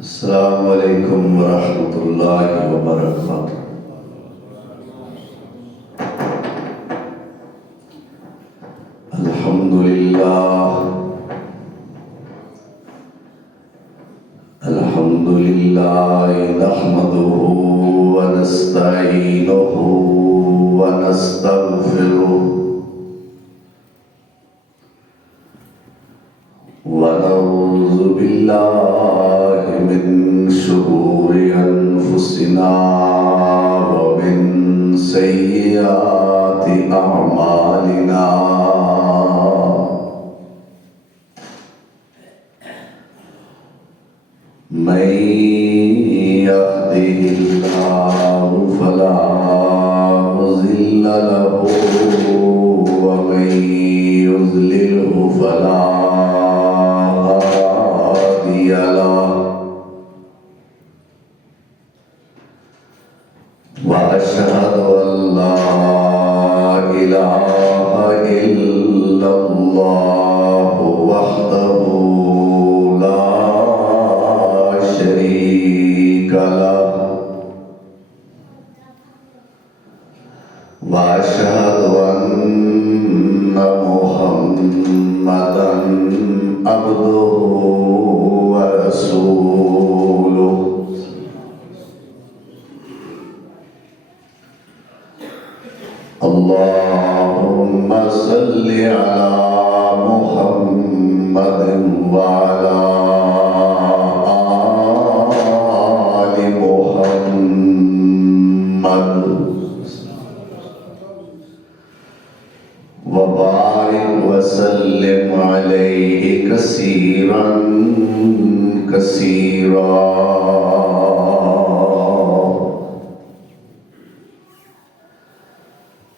السلام علیکم ورحمۃ اللہ وبرکاتہ۔ الحمد للہ نحمدہ ونستعینہ ونستغفرہ ونعوذ باللہ من شرور انفسنا ومن سیئات اعمالنا، من يهده الله فلا مضل له ومن يضلله فلا هادي له، وأشهد أن لا إله إلا الله وحده لا شريك له، وأشهد أن محمدًا عبده ورسوله، اللهم صل على محمد وعلى آل محمد وبارك وسلم عليه كثيرا كثيرا۔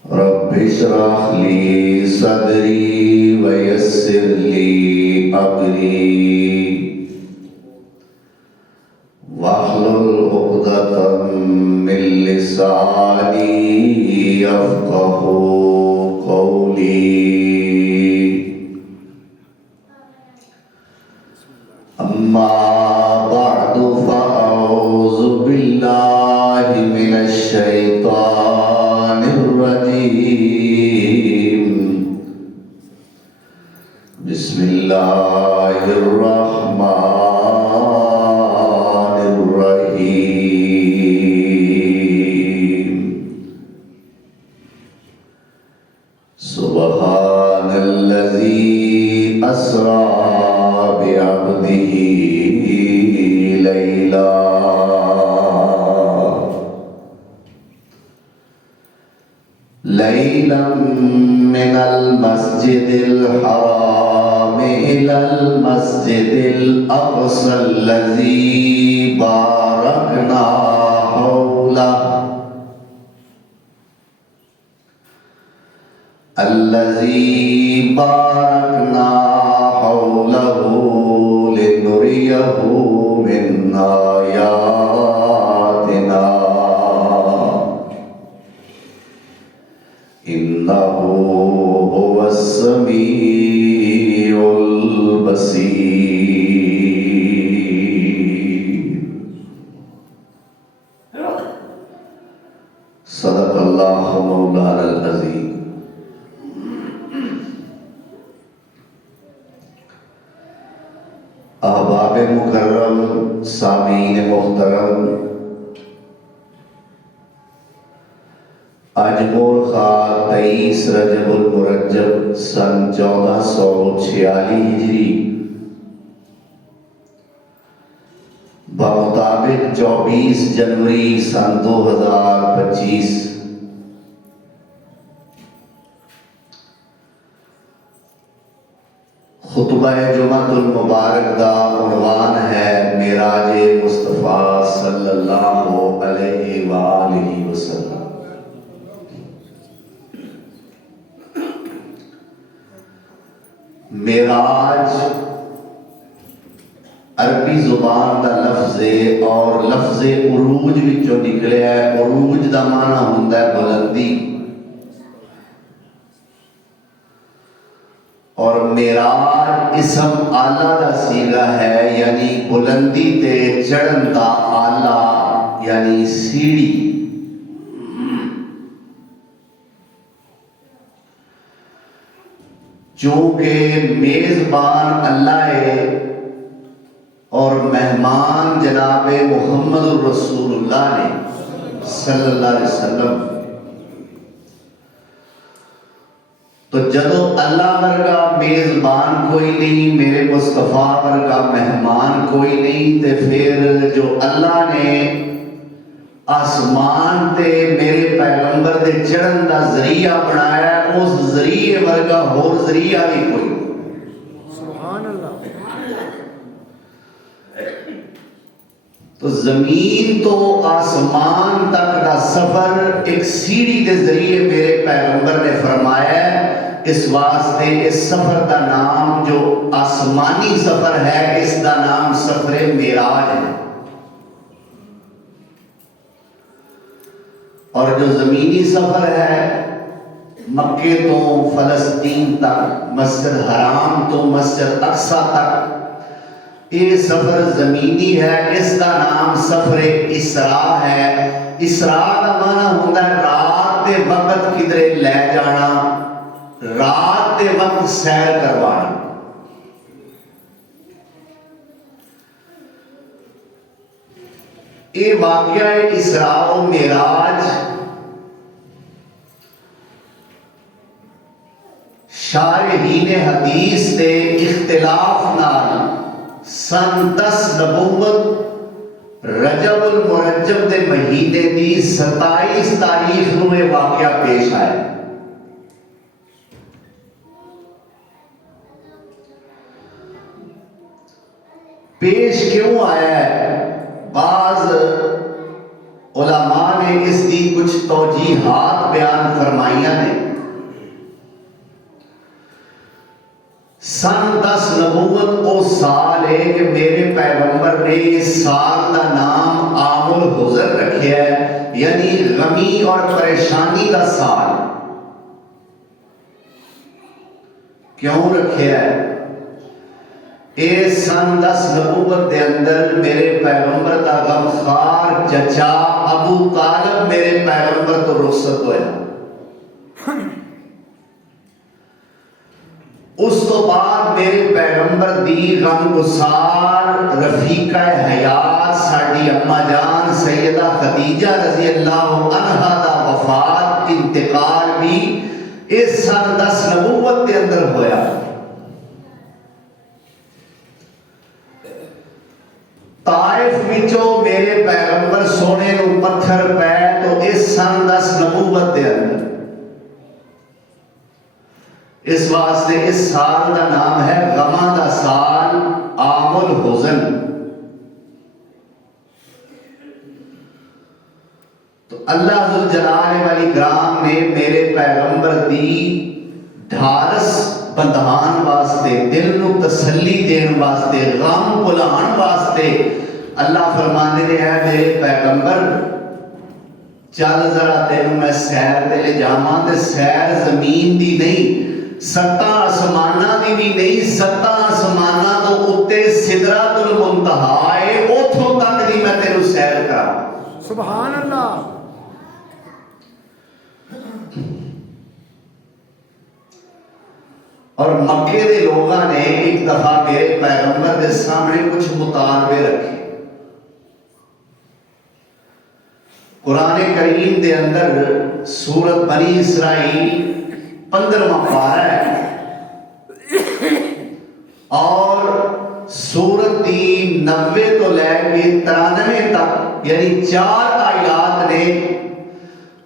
رب اشرح لي صدري ويسر لي أمري واحلل عقدة من لساني يفقهوا قولي، أما بعد فأعوذ بالله من الشيطان الرجيم، بسم الله الرحمن الرحيم، سبحان الذي أسرى بعبده ليلا من المسجد الحرام إلى المسجد الأقصى الذي باركنا حوله لنريه من آياتنا إنه هو السميع البصير۔ صدق اللہ مولانا العظیم۔ احباب مکرم، سامعین محترم، آج مورخہ 23 رجب المرجب سن 1446 ہجری بمطابق 24 جنوری سن 2025 خطبہ جمعۃ المبارک دا عنوان ہے معراج مصطفیٰ صلی اللہ علیہ وآلہ وسلم۔ معراج عربی زبان دا لفظ ہے اور لفظ عروج وچوں نکلیا ہے۔ عروج دا معنی ہوندا ہے بلندی، اور معراج اسم آلہ دا سیغہ ہے، یعنی بلندی تے چڑھن دا آلہ یعنی سیڑھی۔ چونکہ میزبان اللہ ہے اور مہمان جناب محمد الرسول اللہ نے صلی اللہ علیہ وسلم، تو جدو اللہ ورگا میزبان کوئی نہیں، میرے مصطفیٰ ورگا مہمان کوئی نہیں، تے پھر جو اللہ نے آسمان تے میرے پیغمبر دے چڑھن دا ذریعہ بنایا ہے، اس ذریعے ورگا اور ذریعہ نہیں کوئی۔ سبحان اللہ۔ تو زمین تو آسمان تک دا سفر ایک سیڑھی دے ذریعے میرے پیغمبر نے فرمایا ہے۔ اس واسطے اس سفر دا نام جو آسمانی سفر ہے، اس دا نام سفر معراج ہے، اور جو زمینی سفر ہے مکے تو فلسطین تک، مسجد حرام تو مسجد اقصی تک، یہ سفر زمینی ہے، اس کا نام سفر اسراء ہے۔ اسراء کا معنی ہوتا ہے رات کے وقت کدھرے لے جانا، رات کے وقت سیر کروانا۔ یہ واقعہ اسراء و معراج شارحین حدیث دے اختلاف نال سن 10 نبوت رجب المرجب دے مہینے دی 27 تاریخ نو یہ واقعہ پیش آئے۔ پیش کیوں آیا ہے؟ بعض علماء نے اس کی کچھ توجیحات بیان فرمائیاں نے۔ سن 10 نبوت وہ سال ہے کہ میرے پیغمبر نے اس سال کا نام عام الحزن رکھیا ہے، یعنی غمی اور پریشانی کا سال۔ کیوں رکھیا ہے؟ اے سن 10 نبوت دے اندر میرے پیغمبر کا غمخوار چچا ابو طالب میرے پیغمبر تو رخصت ہویا۔ اس تو بعد میرے پیغمبر دی غمگسار رفیقہ حیات ساڈی اما جان سیدہ خدیجہ رضی اللہ عنہا دا وفات انتقال بھی اس سن 10 نبوت دے اندر ہویا۔ طائف وچوں میرے پیغمبر سونے نو پتھر پے تو اس سن 10 نبوت دے اندر۔ اس واسطے اس سال کا نام ہے غماں دا سال، عام الحزن۔ تو اللہ ذوالجلال والاکرام نے میرے پیغمبر دی ڈھارس بندھان واسطے، دل نو تسلی دین واسطے، غم بھلان واسطے اللہ فرمانے نے ہے میرے پیغمبر چل ذرا تینوں میں سیر تے لے جاواں، تے سیر زمین دی نہیں، 7 آسماناں دی بھی نہیں، 7 آسماناں تو اُتے سدرۃ المنتہا ہے، اوتھوں تک دی میں تینوں سیر کراں۔ سبحان اللہ۔ اور مکے دے لوگاں نے ایک دفعہ میرے پیغمبر دے سامنے کچھ مطالبے رکھے۔ قرآن کریم دے اندر سورت بنی اسرائیل 15واں پارہ ہے، اور سورت دی 90 تو لے کے 93 تک یعنی 4 آیات نے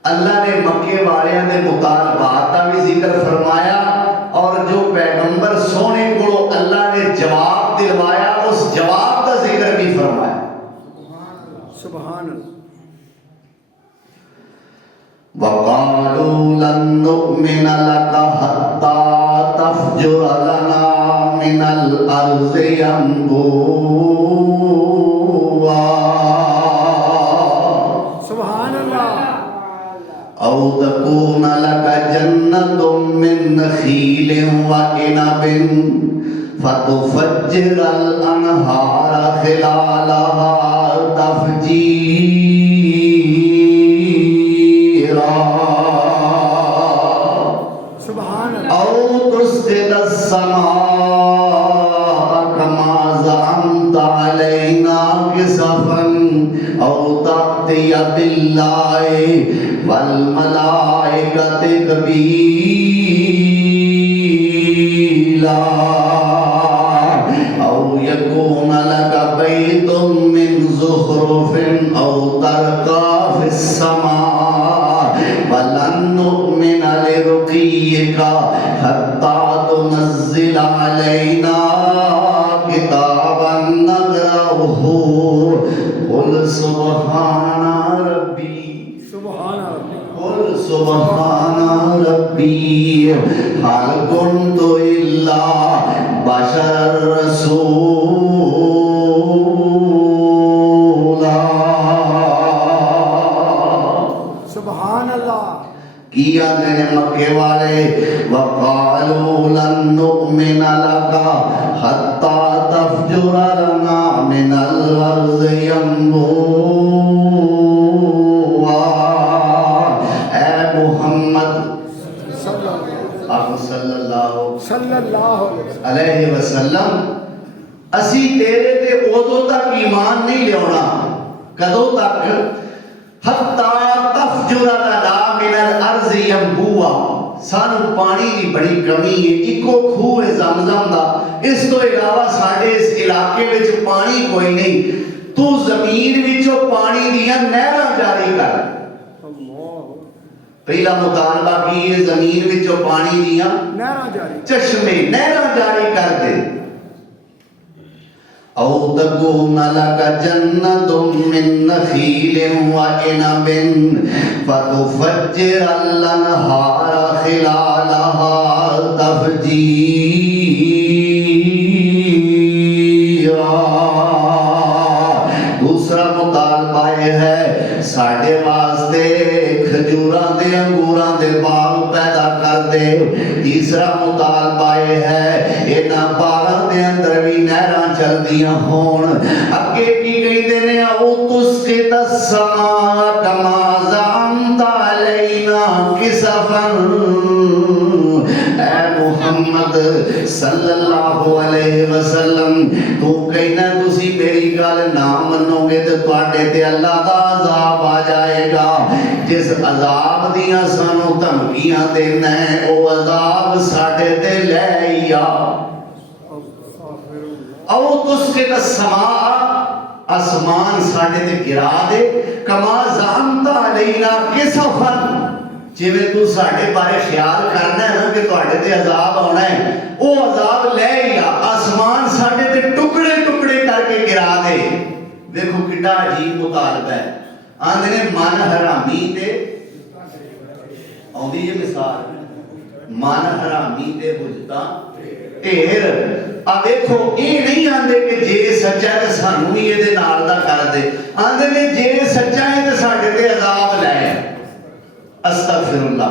اللہ نے مکے والیاں دے مطالبات کا بھی ذکر فرمایا، اور جو پیغمبر سونے کو اللہ نے جواب دلوایا اس جواب کا ذکر بھی فرمایا۔ سبحان اللہ۔ وَقَالُوا لَن نُّؤْمِنَ لَكَ حَتَّى تَفْجُرَ لَنَا مِنَ الْأَرْضِ يَنبُوعًا سبحان اللہ۔ أَوْ تَكُونَ لَكَ جَنَّةٌ مِّن نَخِيلٍ وَعِنَبٍ فتفجر الانہار خلالها تفجیرا سبحان اللہ او تسقط السماء كما زعمت علينا كسفا او تأتي بالله والملائكة قبيلا او يكون لك بيت من زخرف او ترقى في السماء ولن نؤمن لرقيك حتى تنزل علينا كتابا نقرأه قل سبحان ربي سبحان اللہ قل سبحان ربي هل كنت إلا بشر رسولا سبحان اللہ کیا نے مکے والے وقالوا لن نؤمن لك حتى تفجر لنا من الأرض ينبوعا اے محمد صلی اللہ صلی اللہ علیہ وسلم اسی تیرے تے ادو تک ایمان نہیں لیونا کدو تک حتی تفجر لنا من الارض ینبوعا سانو پانی دی بڑی کمی ہے اکو کھوہ ہے زمزم دا اس تو علاوہ ساڑھے اس علاقے وچ پانی کوئی نہیں تو زمین وچوں پانی دیا نہراں جاری کر پہلا مطالبہ کی ہے زمین وچوں پانی دیا نہراں جاری چشمے نہراں جاری کر دے او تکون لک جنت من نخیل وعنب فتفجر الانہار خلالها تفجیرا دوسرا مطالبہ یہ ہے ساڑھے واسطے کھجوراں دے انگوراں دے باغ پیدا کر دے تیسرا مطالبہ یہ ہے اینا باغاں دے اندر بھی نہراں چل دیاں ہون اگے کی گئی دینے او تسقط السماء كما زعمت علينا كسفا اے محمد صلی اللہ علیہ وسلم تو کہنا تسی میری گل نہ منو گے تو تواڈے تے اللہ دا عذاب آ جائے گا جس عذاب دیاں سانو دھمکیاں دینا ہے او عذاب ساڈے تے لے آ او تسقط السماء آسمان ساڈے تے گرا دے کما زعمت علینا کسفا جویں تو ساڈے بارے خیال کرنا ہے نا کہ تواڈے تے عذاب آنا ہے او عذاب لے آ آسمان ساڈے تے ٹکڑے ٹکڑے کر کے گرا دے دیکھو کڈا عجیب مطالبہ ہے آندے نے من حرامی تے آندی یہ مثال من حرامی تے بجتا ਢੇਰ ਆ ਦੇਖੋ ਇਹ ਨਹੀਂ ਆਂਦੇ ਕਿ ਜੇ ਸੱਚਾ ਤੇ ਸਾਨੂੰ ਵੀ ਇਹਦੇ ਨਾਲ ਦਾ ਕਰ ਦੇ ਆਂਦੇ ਨੇ ਜੇ ਸੱਚਾ ਹੈ ਤੇ ਸਾਡੇ ਤੇ ਅਜ਼ਾਬ ਲੈ ਅਸਤਗਫਿਰullah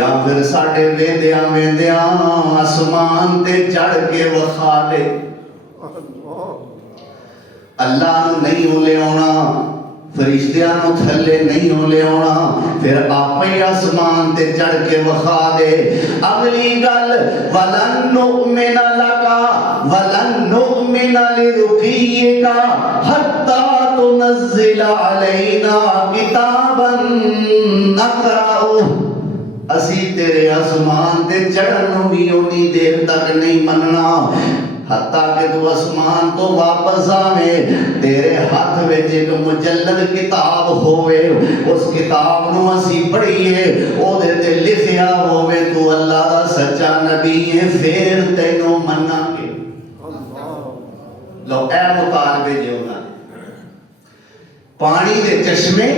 یا پھر ساڈے ویندیاں ویندیاں آسمان تے چڑھ کے وکھا دے اللہ نو نہیں لے آنا فرشتیاں نو تھلے نہیں لے آنا پھر آپ ہی آسمان تے چڑھ کے وکھا دے اگلی گل وَلَن نُؤْمِنَ لَكَ وَلَن نُؤْمِنَ لِرُقِيِّكَ حَتَّى تُنَزِّلَ عَلَيْنَا كِتَابًا نَقْرَؤُهُ اسی تیرے آسمان تے چڑھن بھی اونی دیر تک نہیں مننا حتیٰ کہ تو آسمان تو واپس آوے تیرے ہاتھ وچ ایک مجلد کتاب ہوئے اس کتاب نو اسی پڑھیے او دے تے لکھیا ہوئے تو اللہ دا سچا نبی ہے پھر تینوں مننا گے لو اے مطالبے جو نا پانی دے چشمے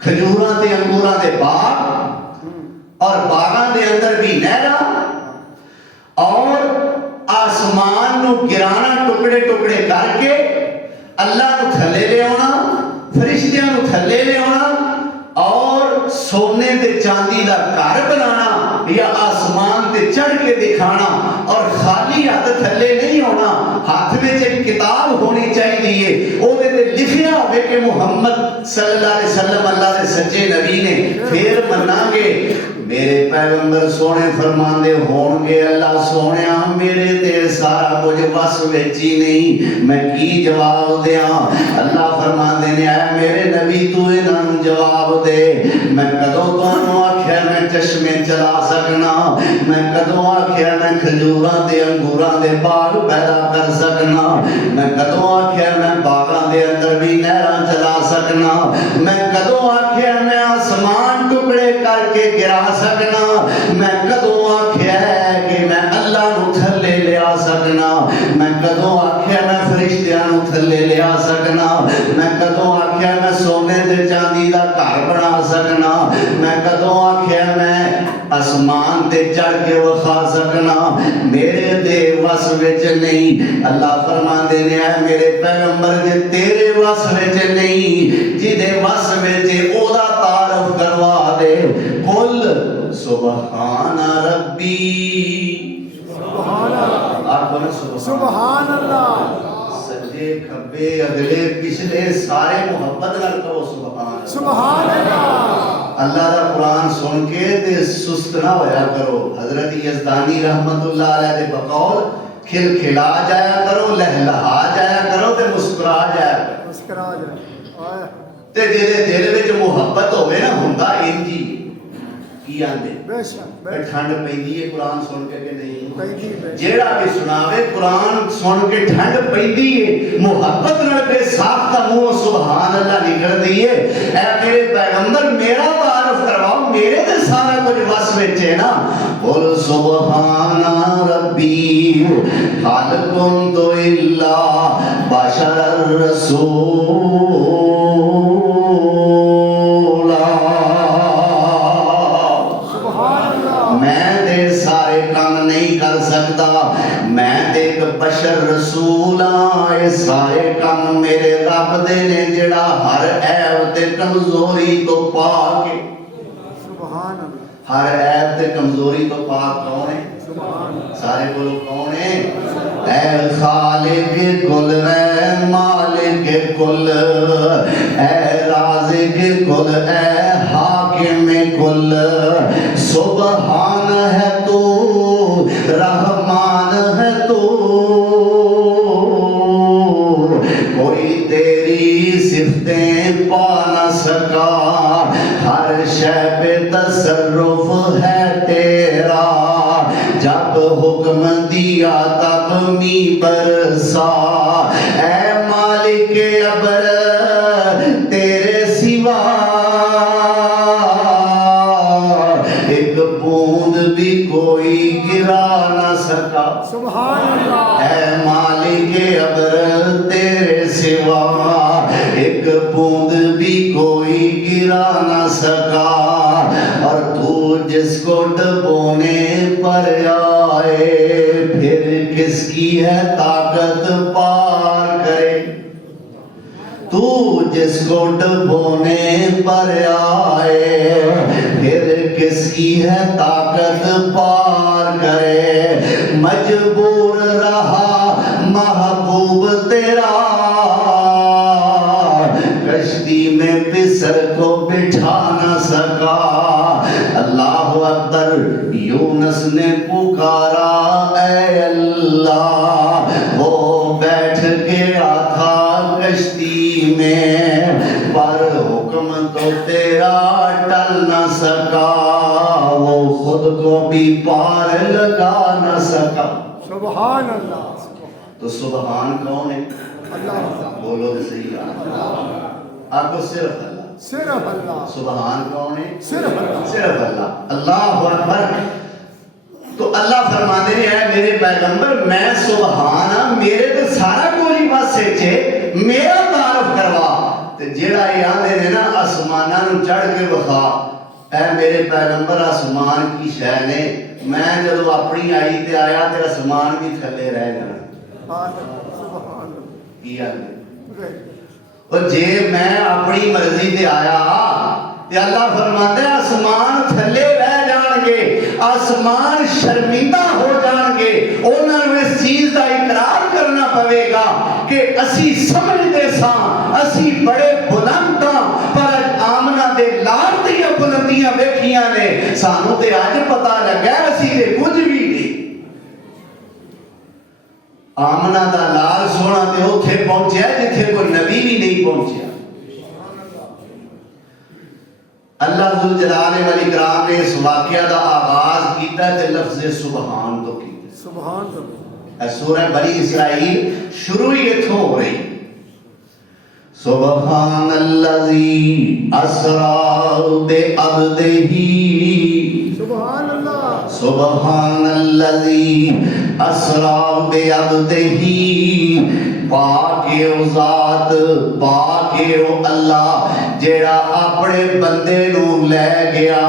کھجوراں تے انگوراں دے باغ اور باغاں دے اندر بھی نہراں اور آسمان نو گرانا ٹکڑے ٹکڑے کر کے اللہ نو تھلے لے آنا فرشتیاں نو تھلے لے آنا اور سونے تے چاندی دا گھر بنانا یا آسمان تے چڑھ کے دکھانا اور خالی ہاتھ تھلے نہیں ہونا ہاتھ میں ایک کتاب ہونی چاہیے او دے تے لکھیا ہوئے کہ محمد صلی اللہ علیہ وسلم اللہ دے سچے نبی نے پھر منا گے میرے پیغمبر سونے فرماندے ہون گے اللہ سونیا میرے تے سارا کچھ بس وچ ہی نہیں میں کی جواب دیاں اللہ فرماندے نے اے میرے نبی تو انہاں نوں جواب دے میں کدوں تانوں آکھیا میں چشمے چلا سکنا میں کدوں آکھیا میں کھجوراں تے انگوراں دے باغ پیدا کر سکنا میں کدوں آکھیا میں باغاں دے اندر بھی نہراں چلا سکنا میں کدوں آکھیا میں آسمان ٹکڑے کر کے گرا سکنا میں کدوں آکھیا ہے کہ میں اللہ نو تھلے لے آ سکنا میں کدوں آکھیا میں فرشتیاں نو تھلے لے آ سکنا میں کدوں آکھیا میں سونے تے چاندی دا گھر بنا سکنا میں کدوں آکھیا میں آسمان تے چڑھ کے وکھا سکنا میرے دے وس وچ نہیں اللہ فرماندے نے اے میرے پیغمبر جے تیرے وس وچ نہیں جدے وس وچ او دا تعارف کروا دے قل سبحان ربی سبحان اللہ آپ سبحان اللہ سجے کھبے اگلے پچھلے سارے محبت نال کہو سبحان سبحان اللہ اللہ دا قرآن سن کے تے سست نہ ہویا کرو حضرت یزدانی رحمت اللہ علیہ دے بقول کھل کھلا جایا کرو لہلہا جایا کرو تے مسکرا جایا کرو مسکرا جائے تے جے دل وچ محبت ہوے نا ہوندا انجی کی آندے بے شک ٹھنڈ پیندی ہے قرآن سن کے کہ نہیں جی جیڑا بھی سناوے قرآن سن کے ٹھنڈ پیندی ہے محبت نال بے ساختہ منہ سبحان اللہ نکل دی ہے اے میرے پیغمبر میرا تعارف کرواؤ میرے تے سارا کچھ وس وچ ہے نا قل سبحان ربی حال کنت الا بشر الرسول میں ایک بشر رسول آئے سارے کام میرے رب دے نے جڑا ہر عیب تے کمزوری تو پاک ہے سبحان اللہ ہر عیب تے کمزوری تو پاک کون ہے سارے بولو کون ہے اے خالق کل اے مالک کل اے رازق کل اے حاکم کل سبحان ہے تو رحمان ہے تو کوئی تیری صفتیں پا نہ سکا ہر شے پہ تصرف ہے تیرا جب حکم دیا تب می برسا اے مالک ابر تیرے سوا ایک بوند بھی کوئی گرا نہ سکا سبحان اللہ اے مالک ابر تیرے سوا ایک بوند بھی کوئی گرا نہ سکا اور تو جس کو ڈبونے پر آئے پھر کس کی ہے طاقت پار کرے تو جس کو ڈبونے پر آئے پھر کسی ہے طاقت پار کرے مجبور رہا محبوب تیرا کشتی میں پسر کو بٹھا نہ سکا اللہ اکبر یونس نے پکارا اے اللہ وہ بیٹھ گیا تھا کشتی میں پر حکم تو تیرا ٹل نہ سکا وہ خود کو بھی پار لگا نہ سکا سبحان اللہ تو سبحان کون ہے اللہ بولو صحیح آپ کو صرف اللہ صرف اللہ سبحان کون ہے صرف اللہ صرف اللہ اللہ اکبر تو اللہ فرماتے ہیں میرے پیغمبر میں سبحان میرے تو سارا کوئی پاسے چے میرا تعارف کروا تے جیڑا یہ آندے نے نا آسماناں نو چڑھ کے بخا اے میرے پیغمبر آسمان کی شے نے میں جدو اپنی آئی تے آیا تے آسمان بھی تھلے رہ جانا سبحان اللہ کی آندے اور جے میں اپنی مرضی تے آیا تے اللہ فرماتے ہیں آسمان تھلے رہ جان گے آسمان شرمندہ ہو جان گے انہوں نے اس چیز کا اقرار کرنا پوے گا کہ اسی سمجھتے ساں اسی بڑے بلند ہاں پر آمنہ دے لار دیا بلندیاں ویکھیاں نے سانو تے آج پتہ لگا اسی دے کچھ بھی نہیں آمنہ دا لال سونا تے اوتھے پہنچیا جتھے کوئی نبی بھی نہیں پہنچیا اللہ ذوالجلال والاکرام نے اس واقعہ دا آغاز کیتا تے لفظ سبحان تو کیتا سبحان اللہ سورہ بنی اسرائیل شروع ہی اتھوں ہو رہی سبحان الذی اسری بعبدہ سبحان اللہ سبحان الذی اسری بعبدہ پاک او ذات پاک او اللہ جیڑا اپنے بندے نو لے گیا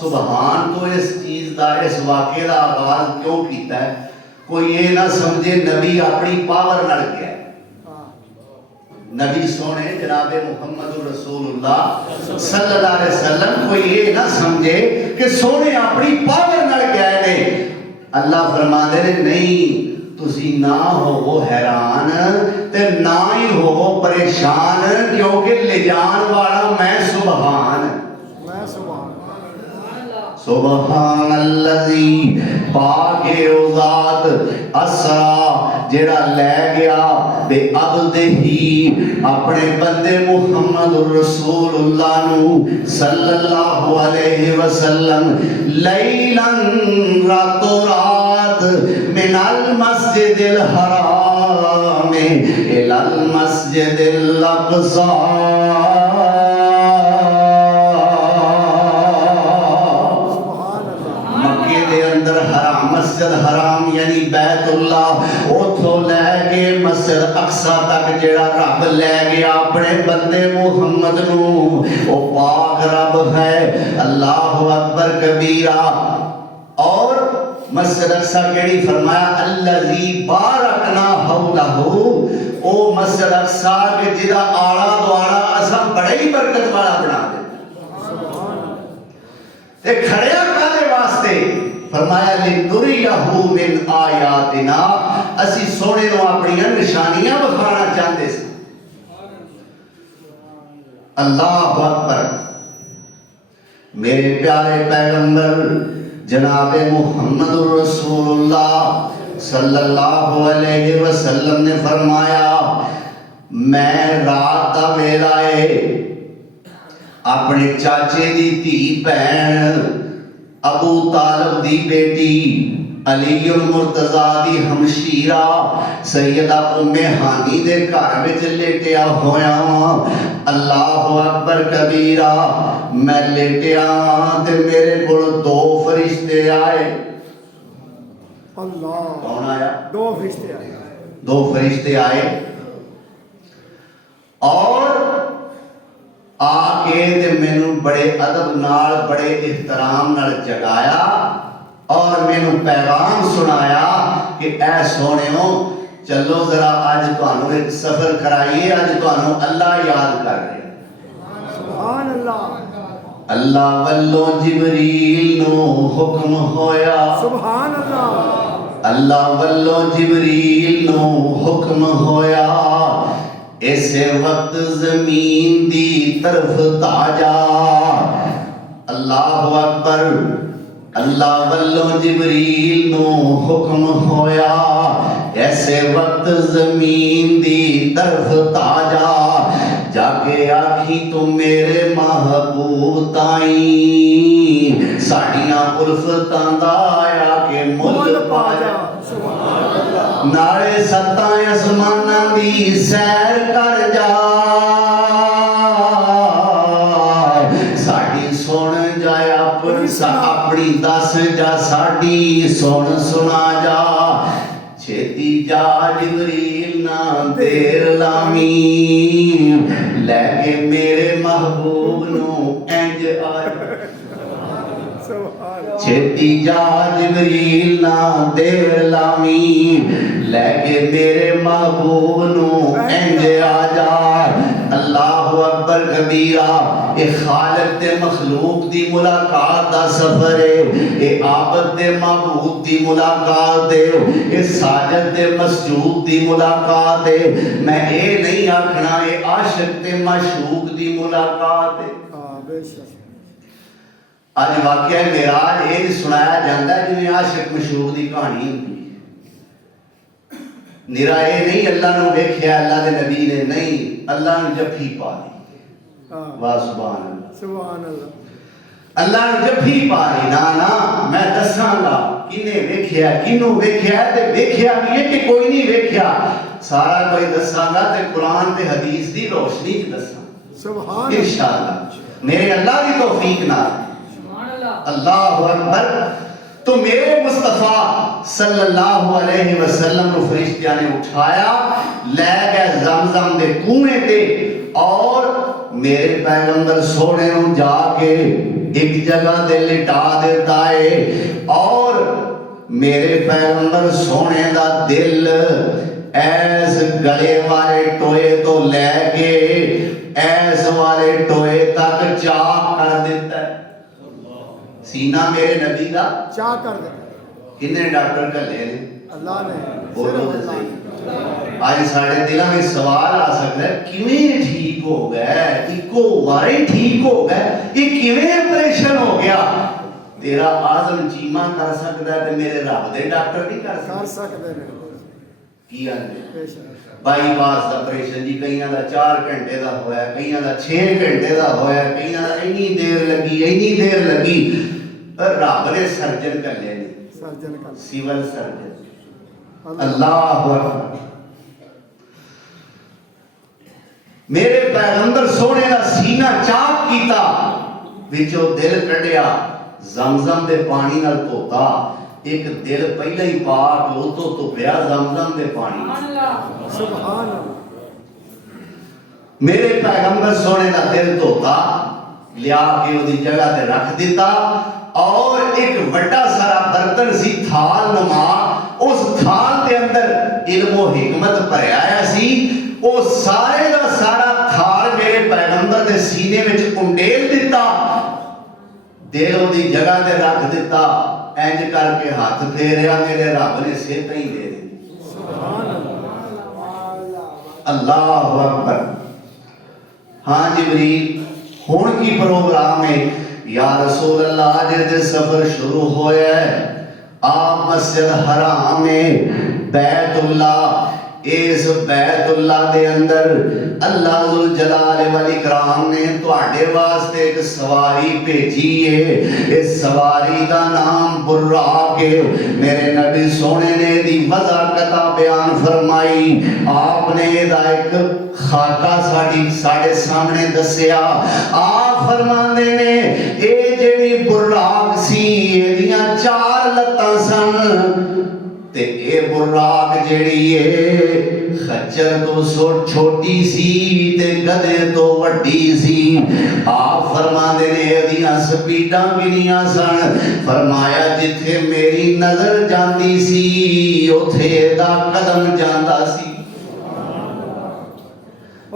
سبحان تو اس چیز دا اس واقعے دا آغاز کیوں کیتا ہے کوئی یہ نہ سمجھے نبی اپنی پاور نڑ گیا نبی سونے جناب محمد رسول اللہ صلی اللہ علیہ وسلم کوئی یہ نہ سمجھے کہ سونے اپنی پاور نڑ گیا ہے اللہ فرما دے نہیں تسی نہ ہو حیران تے نہ ہی ہو پریشان کیونکہ لے جان والا میں سبحان سبحان الذی پاک او ذات اسرا جڑا لے گیا بے عبدہ اپنے بندے محمد رسول اللہ نو صلی اللہ علیہ وسلم لیلاً راتو رات من المسجد الحرام الى المسجد الاقصی مسجد حرام یعنی بیت اللہ اتھو لے کے مسجد اقصی تک جڑا رب لے گیا اپنے بندے محمد نو وہ پاک رب ہے اللہ اکبر کبیرہ اور مسجد اقصی کیڑی فرمایا الذی بارکنا حولہ او مسجد اقصی کے جدا آڑا دوارا اسا بڑی برکت والا بنا دے تے کھڑیا کالے واسطے فرمایا لِنُرِيَهُ مِنْ آیاتنا اسی سونے نو اپنی نشانیاں بکھانا چاہتے سے اللہ اکبر میرے پیارے پیغمبر جناب محمد رسول اللہ صلی اللہ علیہ وسلم نے فرمایا میں رات دا ویلا اپنے چاچے دی دھی بہن ابو طالب دی بیٹی علی المرتضیٰ دی ہمشیرہ سیدہ ام ہانی دے گھر وچ لیٹیا ہویا اللہ اکبر کبیرہ میں لیٹیا تے میرے کول دو فرشتے آئے اللہ کون آیا دو فرشتے آئے دو فرشتے آئے اور آکے تے مینوں بڑے ادب نال بڑے احترام نال جگایا اور مینوں پیغام سنایا کہ اے سونےو چلو ذرا آج تانوں ایک سفر کرائیے آج تانوں اللہ یاد کر رہے سبحان اللہ اللہ والوں جبریل نو حکم ہویا سبحان اللہ اللہ والوں جبریل نو حکم ہویا اسے وقت زمین دی طرف تاجا اللہ اکبر اللہ والوں جبریل نو حکم ہویا ایسے وقت زمین دی طرف تاجا جا کے آکھی تو میرے محبوب تائیں ساڑیاں الفتاں دا آیا کہ مل پا جا سبحان اللہ نارے ستاں اسماناں دی سیر کر جا ساڑی سن جائے اپنی دس جا ساڑی سن سنا جا چھتی جا جبریل نہ دیر لامی لے کے میرے محبوب نو انج آیا سبحان چھتی جا جبریل نہ دیر لامی لے کے میرے محبوب نو انج آ جا اللہ اکبر کبیرہ اے خالق تے مخلوق دی ملاقات دا سفر ہے اے عابد تے معبود دی ملاقات ہے اے ساجد تے مسجود دی ملاقات ہے میں اے نہیں آکھنا اے عاشق تے معشوق دی ملاقات ہے بے شک آج واقعہ معراج یہ سنایا جاتا ہے جنہیں عاشق مشہور دی کہانی ہوتی نرا یہ نہیں اللہ نے دیکھیا اللہ دے نبی نے نہیں اللہ نے جفی پا لی واہ سبحان اللہ سبحان اللہ اللہ نے جفی پا لی نا میں دساں گا کنے ویکھیا کنوں ویکھیا تے ویکھیا بھی ہے کہ کوئی نہیں ویکھیا سارا کوئی دساں گا تے قرآن تے حدیث دی روشنی چ دساں سبحان انشاءاللہ میرے اللہ کی توفیق نال اللہ اکبر تو میرے مصطفیٰ صلی اللہ علیہ وسلم کو فرشتیاں نے اٹھایا لے گئے زمزم دے کنویں تے اور میرے پیغمبر سونے نوں جا کے ایک جگہ دے لٹا دیتا ہے اور میرے پیغمبر سونے دا دل ایس گلے والے ٹوئے تو لے کے ایس والے ٹوئے تک چاک کر دیتا ہے سینہ میرے نبی دا چاہ کر دے کنے ڈاکٹر کا لے لیں اللہ نے بولو تو صحیح آج ساڑھے دلوں میں سوال آ سکتا ہے کیویں ٹھیک ہو گئے ایکو وارے ٹھیک ہو گئے یہ کیویں آپریشن ہو گیا تیرا آزم چیمہ کر سکتا ہے تے میرے رب دے ڈاکٹر نہیں کر سکتے ہیں کی آنے بے شک بائی پاس دا آپریشن جی کئیاں دا 4 گھنٹے دا ہویا کئیاں دا 6 گھنٹے دا ہویا کئیاں دا اینی دیر لگی رب نے سرجن کر لے سرجن کا سیول سرجن اللہ اکبر میرے پیغمبر سونے دا سینہ چاک کیتا وچوں دل کڈیا زمزم دے پانی نال دھوتا ایک دل پہلے ہی پاک لوتو تو پیا زمزم دے پانی سبحان اللہ میرے پیغمبر سونے دا دل دھوتا لیا کے وہ دی جگہ تے رکھ دیتا اور ایک وڈا سارا برتن سی تھال نما اس تھال دے اندر علم و حکمت بھریا آیا سی وہ سارے دا سارا تھال میرے پیغمبر دے سینے وچ انڈیل دیتا دل وہ دی جگہ تے رکھ دیتا اینج کر کے ہاتھ پھیریا میرے رب نے صحت ہی دے دی سبحان اللہ اکبر ہاں جبریل ہون کی پروگرام ہے یا رسول اللہ جد سفر شروع ہویا ہے آپ مسجد حرام میں بیت اللہ اس بیت اللہ دے اندر اللہ ذوالجلال والاکرام نے تواڈے واسطے ایک سواری بھیجی ہے اس سواری دا نام براق ہے میرے نبی سونے نے دی وضاحت بیان فرمائی آپ نے دا ایک خاکہ ساڑے سامنے دسیا آپ فرماندے نے اے جڑی براق سی ایدیاں 4 لتاں سن تے اے براق جڑی ہے خچر تو سو چھوٹی سی تے گدے تو وڈی سی آپ فرماندے نے ایدیاں سپیڈاں گنیاں سن فرمایا جتھے میری نظر جاندی سی اوتھے دا قدم جاندا سی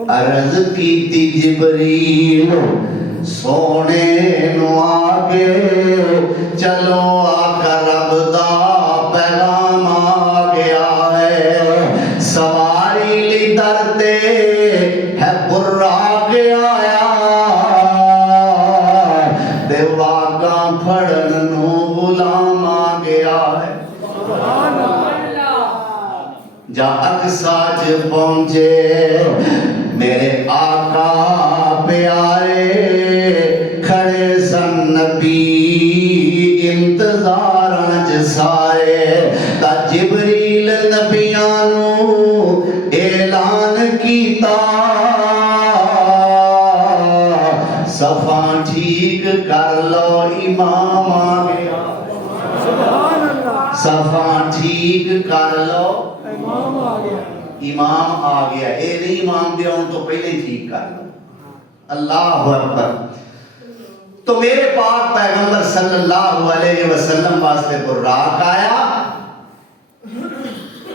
عرض کیتی جبریل سونے نو آگے چلو آقا رب دا پیغام آ گیا ہے سواری لی در تے ہے براق آیا تے واگاں پھڑن نو غلام آ گیا ہے جا اقصاج پہنچے میرے آقا پیارے کھڑے سن نبی انتظارن جسائے تا جبریل نبیانو اعلان کیتا صفاں ٹھیک کر لو امام آ گیا سبحان اللہ صفاں ٹھیک کر لو امام آ گیا امام آ گیا اے نہیں امام دے ہوں تو پہلے ہی ٹھیک کر لو اللہ اکبر تو میرے پاک پیغمبر صلی اللہ علیہ وسلم واسطے براق آیا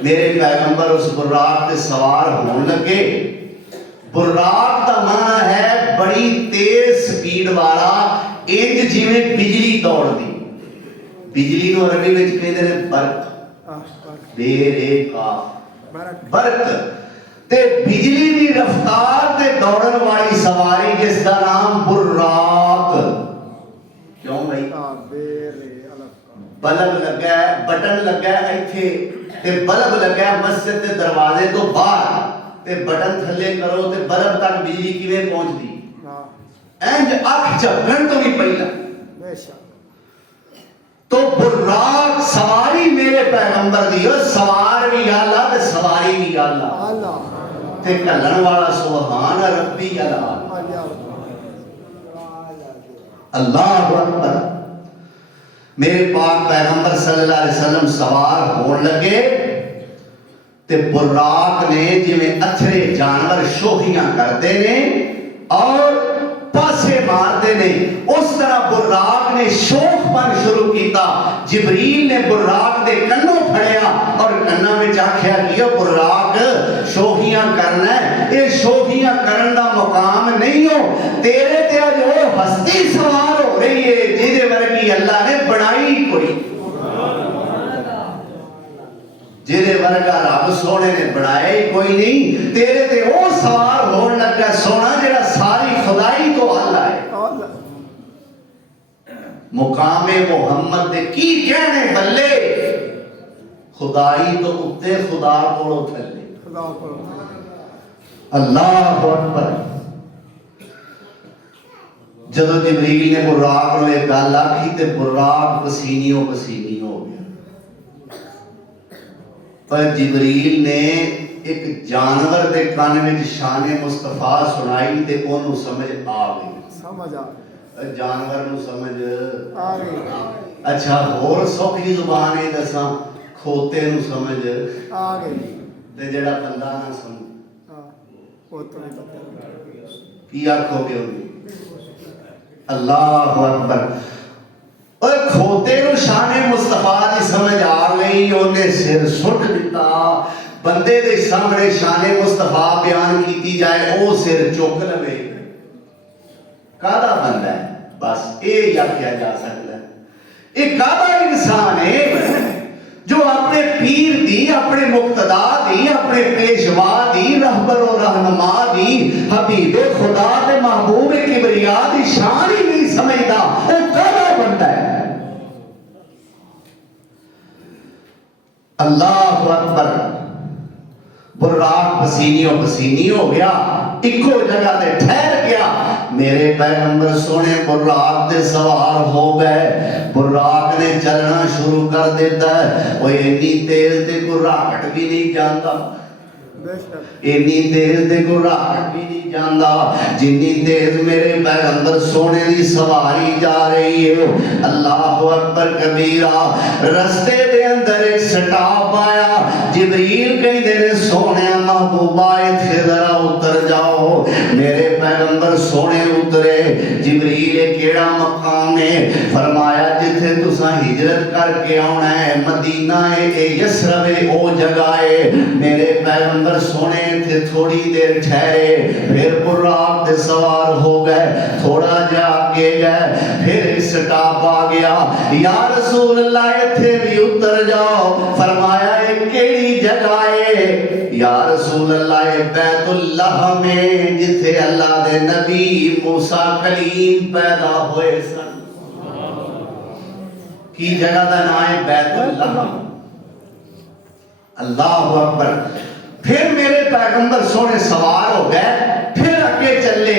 میرے پیغمبر اس براق پہ سوار ہون لگے براق دا معنی ہے بڑی تیز سپیڈ والا انج جویں بجلی دوڑ دی بجلی نو عربی وچ کہندے نے برق بے رے کاف برق تے بجلی دی رفتار تے دوڑن والی سواری جس دا نام براق کیوں بھائی بلب لگا ہے بٹن لگا ہے ایتھے تے بلب لگا ہے مسجد دے دروازے تو باہر تے بٹن تھلے کرو تے بلب تک بجلی کیویں پہنچدی انج اکھ جھپکن تو بھی پہلا تو براق سواری میرے پیغمبر دی سوار بھی اللہ تے سواری بھی اللہ تے کلن والا سبحان ربی اللہ اکبر میرے پاک پیغمبر صلی اللہ علیہ وسلم سوار ہون لگے تے براق نے جویں اتھرے جانور شوخیاں کرتے نے اور پاسے مارتے نے اس طرح براق نے شوخ پن شروع کیتا جبریل نے براق دے کنوں پھڑیا اور کناں وچ آکھیا کہ براق شوخیاں کرنا ہے اے شوخیاں کرن دا مقام نہیں ہو تیرے تے اج او ہستی سوار ہو رہی ہے جہدے ورگی اللہ نے بنائی کوئی جہدے ورگا رب سونے نے بنایا ہی کوئی نہیں تیرے تے او سوار ہون لگا سونا جڑا ساری خدائی تو اللہ ہے مقام محمد دے کی کہنے بلے خدائی تو اتے خدا کوڑو تھلے اللہ اکبر جدو جبریل نے براق نو ایک گل آکھی تے براق پسینیوں پسینی ہو گیا پر جبریل نے ایک جانور دے کان وچ شان مصطفیٰ سنائی تے اونوں سمجھ آ گئی جانور نو سمجھ آ گئی اچھا اور سوکھی زبان ہے دساں کھوتے نو سمجھ آ گئی تے جڑا بندہ نہ سمجھ کی آکھو گے اللہ اکبر اور کھوتے نو شان مصطفیٰ دی سمجھ آ گئی اونے سر سٹ دیتا بندے دے سامنے شان مصطفیٰ بیان کیتی جائے او سر چوک لوے کادا بندہ ہے بس اے یا کیا جا سکتا ہے ایک کادا انسان ہے جو اپنے پیر دی اپنے مقتدا دی اپنے پیشوا دی رہبر و رہنما دی حبیب خدا تے محبوب کبریا دی شان ہی نہیں سمجھتا وہ کادا بندہ ہے اللہ اکبر براق پسینیوں پسینی ہو گیا ایکو جگہ تے ٹھہر گیا میرے پیغمبر سونے براق تے سوار ہو گئے براق نے چلنا شروع کر دیتا ہے وہ اتنی تیز تے کوئی راکٹ بھی نہیں جانتا اتنی تیز تے کوئی راکٹ بھی نہیں جانتا جنی تیز میرے پیغمبر سونے دی سواری جا رہی ہے اللہ اکبر کبیرہ رستے دے اندر ایک سٹاپ آیا جبریل کہیں دے سونے محبوبہ اتھے ذرا اتر جاؤ میرے پیغمبر سونے اترے جبریل کیڑا مقام ہے فرمایا جتھے تساں ہجرت کر کے آنا ہے مدینہ ہے اے یسرب او جگہ ہے میرے پیغمبر پیغمبر سونے تھے تھوڑی دیر ٹھہرے پھر براق تے سوار ہو گئے تھوڑا جا کے گئے پھر سٹاپ آ گیا یا رسول اللہ اتھے بھی اتر جاؤ فرمایا ایک کیڑی جگہ ہے یا رسول اللہ بیت اللہ میں جتھے اللہ دے نبی موسیٰ کلیم پیدا ہوئے سن کی جگہ دا نام ہے بیت اللہ اللہ اکبر پھر میرے پیغمبر سونے سوار ہو گئے پھر اگے چلے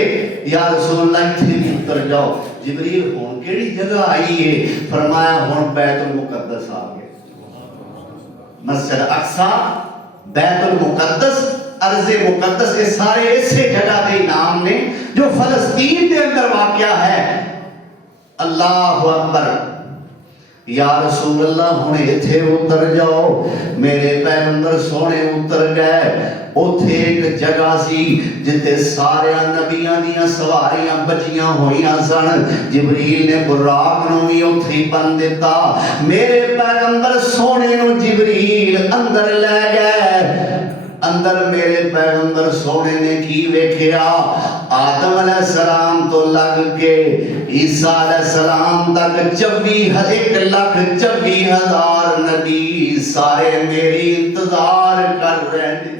یا رسول اللہ اتھے بھی اتر جاؤ جبریل ہون کیڑی جگہ آئی ہے فرمایا ہون بیت المقدس آ گئے مسجد اقصی بیت المقدس ارض مقدس یہ سارے اسے جگہ دے نام نے جو فلسطین دے اندر واقع ہے اللہ اکبر یا رسول اللہ ہونے اتھے اتر جاؤ میرے پیغمبر سونے اتر گئے اتھے ایک جگہ سی جتے سارے نبیاں دیاں سواریاں بچیاں ہوئیاں سن جبریل نے براق نو بھی اتھے بن دیتا میرے پیغمبر سونے نو جبریل اندر لے گئے اندر میرے پیغمبر سونے نے کی ویکھیا آدم علیہ السلام تو لگ کے عیسیٰ علیہ السلام تک 1,24,000 نبی سارے میری انتظار کر رہے ہیں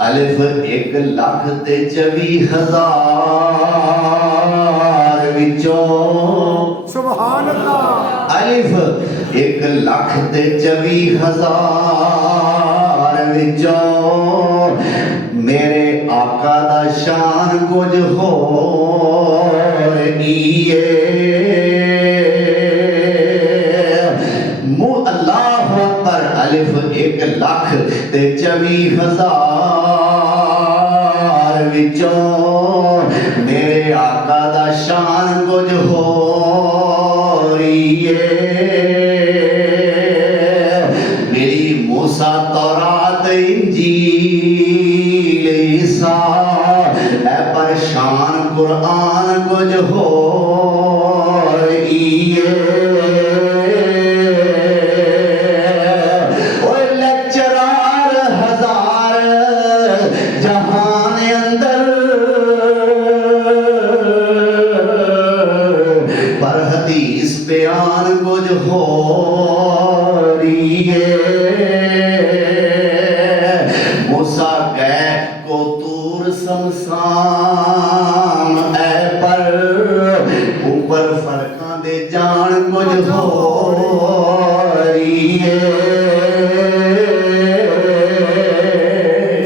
الف 1,24,000 وچوں سبحان اللہ الف 1,24,000 وچوں میرے آقا دا شان کچھ ہو رہی ہے اللہ اکبر الف 1,24,000 وچوں میرے آقا دا شان کچھ ہو رہی ہے میری موسیٰ تورات انجیل عیسیٰ اے پر شان قرآن کچھ ہو رہی ہے اوہ لیکچرار ہزار جہان اندر پر حدیث بیان کچھ ہو رہی ہے موسیٰ گئے کو تور سمسام اے پر اوپر فرقاں دے جان کچھ ہو رہی ہے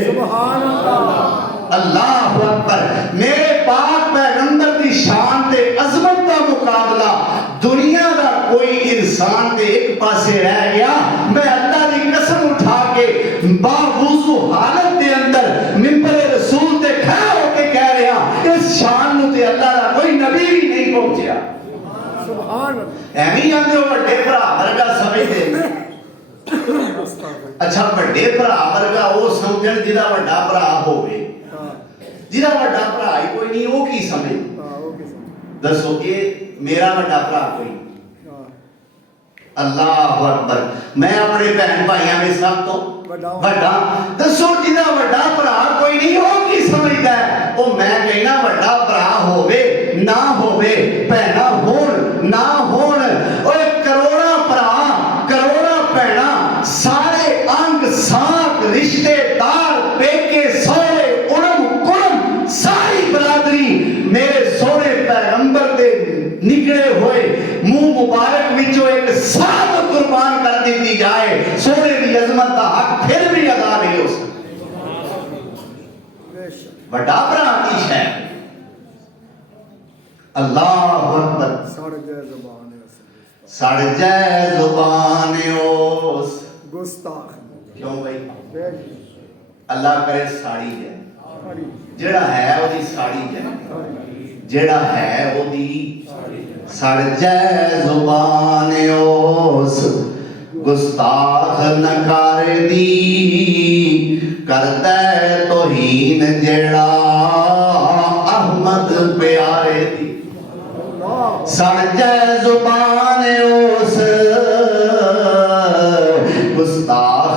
سبحان اللہ اللہ اکبر میرے پاک پیغمبر دی شان تے عظمت دا مقابلہ دنیا دا کوئی انسان تے ایک پاسے رہ گیا میں اللہ دی قسم اٹھا کے باوضو حالت دے اندر منبر رسول تے کھڑا ہو کے کہہ رہا اس شان نو تے اللہ دا کوئی نبی بھی نہیں پہنچیا سبحان اللہ ایویں آندے ہو بڑے بھرا ورگا سمجھدے اچھا بڑے بھرا ورگا وہ سمجھن جدا بڑا بھرا ہوے جدا بڑا بھرا ہی کوئی نہیں وہ کی سمجھ دسو کہ میرا بڑا بھرا کوئی اللہ اکبر میں اپنے بہن بھائیاں میں سب تو بڑا دسو جدا بڑا بھرا کوئی نہیں وہ کی سمجھدا ہے وہ میں کہنا بڑا بھرا ہوے نہ ہوے بہنا ہون نہ ہون اوے کروڑا بھرا کروڑا بہنا سارے انگ سانگ رشتے دار پیکے سورے اڑم کڑم ساری برادری میرے سونے پیغمبر دے نکلے ہوئے منہ مبارک وچوں ایک ساتھ قربان کر دیتی جائے سونے دی عظمت دا حق پھر بھی ادا نہیں ہو سکتا بڑا بڑا کی شے اللہ اکبر سڑ جائے زبان اوس گستاخ کیوں بھائی اللہ کرے ساڑی جائے جڑا ہے وہ دی ساڑی جائے جڑا ہے وہ دی سڑ جائے زبان اوس گستاخ نکار دی کردہ توہین جڑا احمد پیارے دی سڑ جائے زبان اوس گستاخ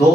2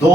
2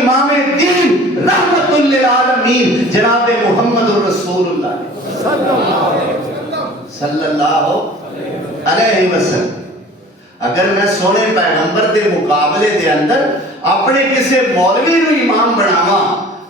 امام دین رحمت للعالمین جناب محمد رسول اللہ صلی اللہ علیہ وسلم۔ اگر میں سونے پیغمبر دے مقابلے دے اندر اپنے کسے مولوی نو امام بناواں،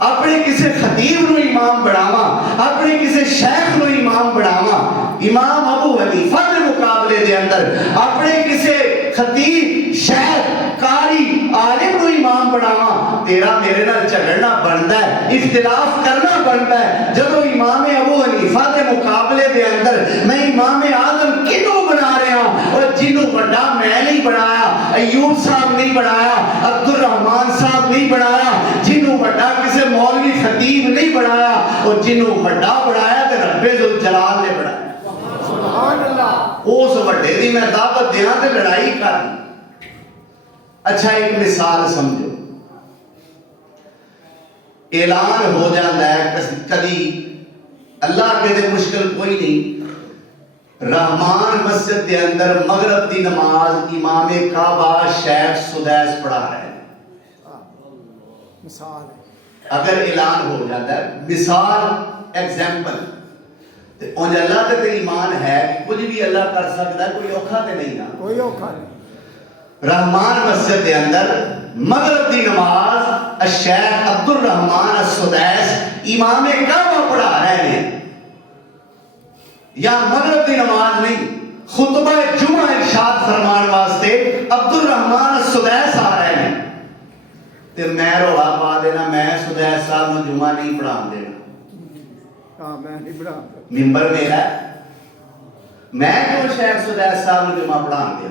اپنے کسے خطیب نو امام بناواں، اپنے کسے شیخ نو امام بناواں، امام ابو حنیفہ دے مقابلے دے اندر اپنے کسے خطیب شیخ قاری عالم نو امام بناواں، تیرا میرے نال جھگڑنا بندا ہے، اختلاف کرنا بندا ہے۔ جب امام ابو حنیفہ دے مقابلے دے اندر میں امام اعظم کنوں بنا رہا ہوں، اور جنوں بڑا میں نہیں بنایا، ایوب صاحب نہیں بنایا، عبد الرحمان صاحب نہیں بنایا، جنوں بڑا کسے مولوی خطیب نہیں بنایا، اور جنوں بڑا بنایا تے رب ذوالجلال نے بنایا۔ سبحان اللہ۔ اس وڈے دی میں دعوت دیاں تے لڑائی کر۔ اچھا ایک مثال سمجھو، اعلان ہو جاتا ہے کبھی اللہ کے دے مشکل کوئی نہیں، رحمان مسجد دے اندر مغرب دی نماز امام کعبہ شیخ سدیس پڑھا رہے ہیں، مثال ہے۔ اگر اعلان ہو جاتا ہے، مثال ایگزامپل، تے انج اللہ تے ایمان ہے کہ کچھ بھی اللہ کر سکتا ہے، کوئی اوکھا تے نہیں نا، کوئی اوکھا نہیں۔ رحمان مسجد دے اندر مغرب دی نماز الشیخ عبد الرحمان السدیس امام کعبہ پڑھا رہے ہیں، یا مغرب دی نماز نہیں، خطبہ جمعہ ارشاد فرمان واسطے عبد الرحمان السدیس آ رہے ہیں، تے میں رولا پا دینا میں سدیس صاحب نو جمعہ نہیں پڑھا دینا، ہاں میں نہیں بڑھا۔ ممبر میرا ہے، میں کیوں شیخ سدیس صاحب نو جمعہ پڑھا دیا؟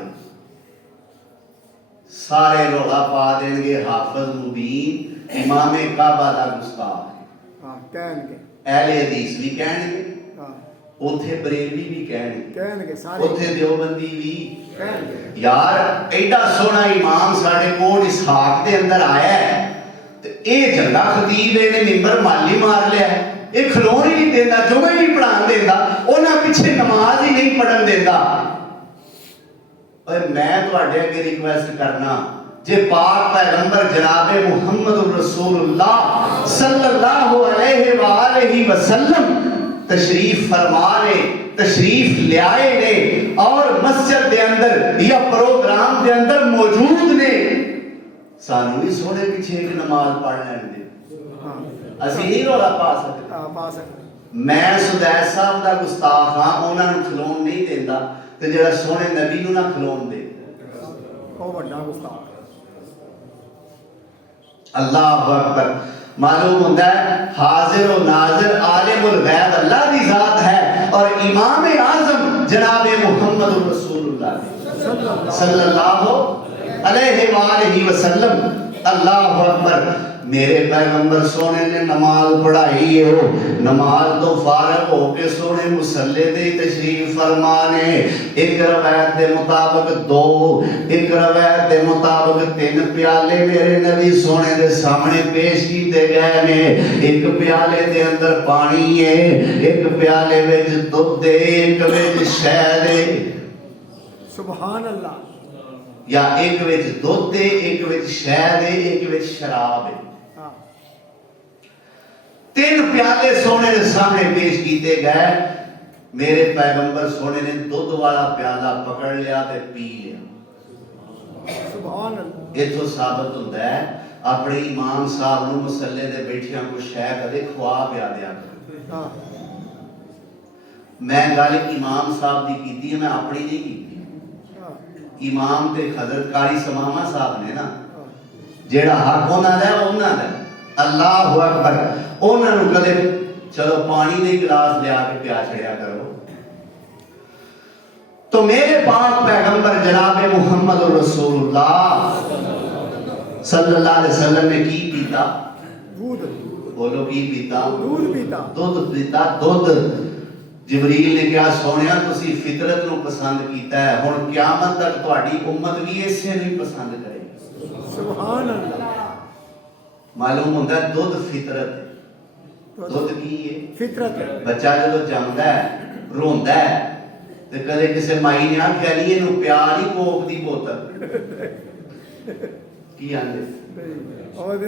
سارے رولا پا دیں گے حافظ مبین امام کعبہ دا گستاخ، ہاں کہن گے، اہل حدیث بھی کہن گے، ہاں اوتھے بریلوی بھی کہن گے، سارے اوتھے دیوبندی بھی۔ کہن گے۔ یار ایڈا سونا امام ساڑھے کوٹ اسحاق دے اندر آیا ہے، تے اے جنگا خطیب نے ممبر مالی مار لیا ہے، اے کھلون ہی نہیں دینا، جمعہ ہی نہیں پڑھان دینا، اونا پیچھے نماز ہی نہیں پڑھن دینا۔ اور میں تو اڈے کے ریکویسٹ کرنا، جے پاک پیغمبر جناب محمد رسول اللہ صلی اللہ علیہ وآلہ وسلم تشریف فرمانے، تشریف لے آئے نے، اور مسجد دے اندر یا پروگرام دے اندر موجود نے، سانو بھی سونے پیچھے ایک نماز پڑھ لین دے، اسی نہیں رولا پا سکتے۔ ہاں پا سکتے۔ میں سدیس صاحب دا گستاخ ہاں، انہاں نوں کھلون نہیں دیندا، تے جڑا سونے نبی نوں نہ کھلون دے۔ وہ بڑا گستاخ۔ اللہ اکبر۔ معلوم ہوتا ہے حاضر و ناظر عالم الغیب اللہ کی ذات ہے، اور امام اعظم جناب محمد رسول اللہ صلی اللہ علیہ وآلہ وسلم۔ اللہ اکبر۔ میرے پیغمبر سونے نے نماز پڑھائی ہے، ہو نماز تو فارغ ہو کے سونے مسلے دے تشریف فرمانے، ایک روایت دے مطابق 2، ایک روایت دے مطابق 3 پیالے میرے نبی سونے دے سامنے پیش کیتے گئے نے، ایک پیالے دے اندر پانی ہے، ایک پیالے وچ دودھ ہے، ایک وچ شہد ہے، سبحان اللہ۔ یا ایک وچ دودھ ہے، ایک وچ شہد ہے، ایک وچ شراب ہے۔ 3 پیالے سونے دے سامنے پیش کیتے گئے، میرے پیغمبر سونے نے دودھ والا پیالہ پکڑ لیا تے پی لیا۔ سبحان اللہ۔ یہ تو ثابت ہوتا ہے اپنے امام صاحب نو مسلے دے بیٹھیاں کو شے کدے کھوا پیا دیا کر۔ میں گل امام صاحب دی کیتی ہے، میں اپنی نہیں کیتی۔ امام تے حضرت قاری سماما صاحب نے نا، جیڑا حق انہاں دا ہے انہاں دا ہے۔ اللہ اکبر۔ انہاں نوں کدے چلو پانی دے گلاس لیا کے پیا چھڑیا کرو۔ تو میرے پاک پیغمبر جناب محمد رسول اللہ صلی اللہ علیہ وسلم نے کی پیتا؟ دودھ۔ بولو کی پیتا؟ دودھ پیتا۔ دودھ پیتا۔ دودھ جبریل نے کہا سونیا تسی فطرت نو پسند کیتا ہے، ہن قیامت تک تہاڈی امت بھی اسے نہیں پسند کرے گی۔ سبحان اللہ۔ معلوم ہوتا ہے دودھ فطرت ہے۔ دودھ کی ہے؟ فطرت ہے۔ بچہ جدو جمدا ہے روندا ہے تے کدے کسے مائی نے آکھیا نہیں اینو پیا نہیں کوک دی بوتل، ਕੀ ਆਂਦੇ ਉਹਦੇ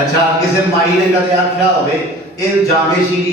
ਅੱਛਾ ਕਿਸੇ ਮਾਈ ਨੇ ਕਦੇ ਆਖਿਆ ਹੋਵੇ ਇਹ ਜਾਵੇ ਸ਼ੀਰੀ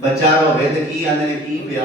ਬੱਚਾ ਹੋਵੇ ਤੇ ਕੀ ਆਂਦੇ ਨੇ ਕੀ ਪਿਆ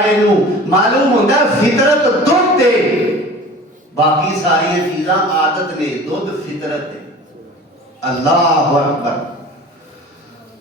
ਇਹਨੂੰ ਮਾਲੂਮ ਹੁੰਦਾ ਫਿਤਰਤ ਦੁੱਧ ਤੇ ਬਾਕੀ ਸਾਰੀਆਂ ਚੀਜ਼ਾਂ ਆਦਤ ਨੇ ਦੁੱਧ ਫਿਤਰਤ ਹੈ ਅੱਲਾਹੁ ਅਕਬਰ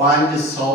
500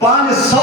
500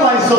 500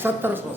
700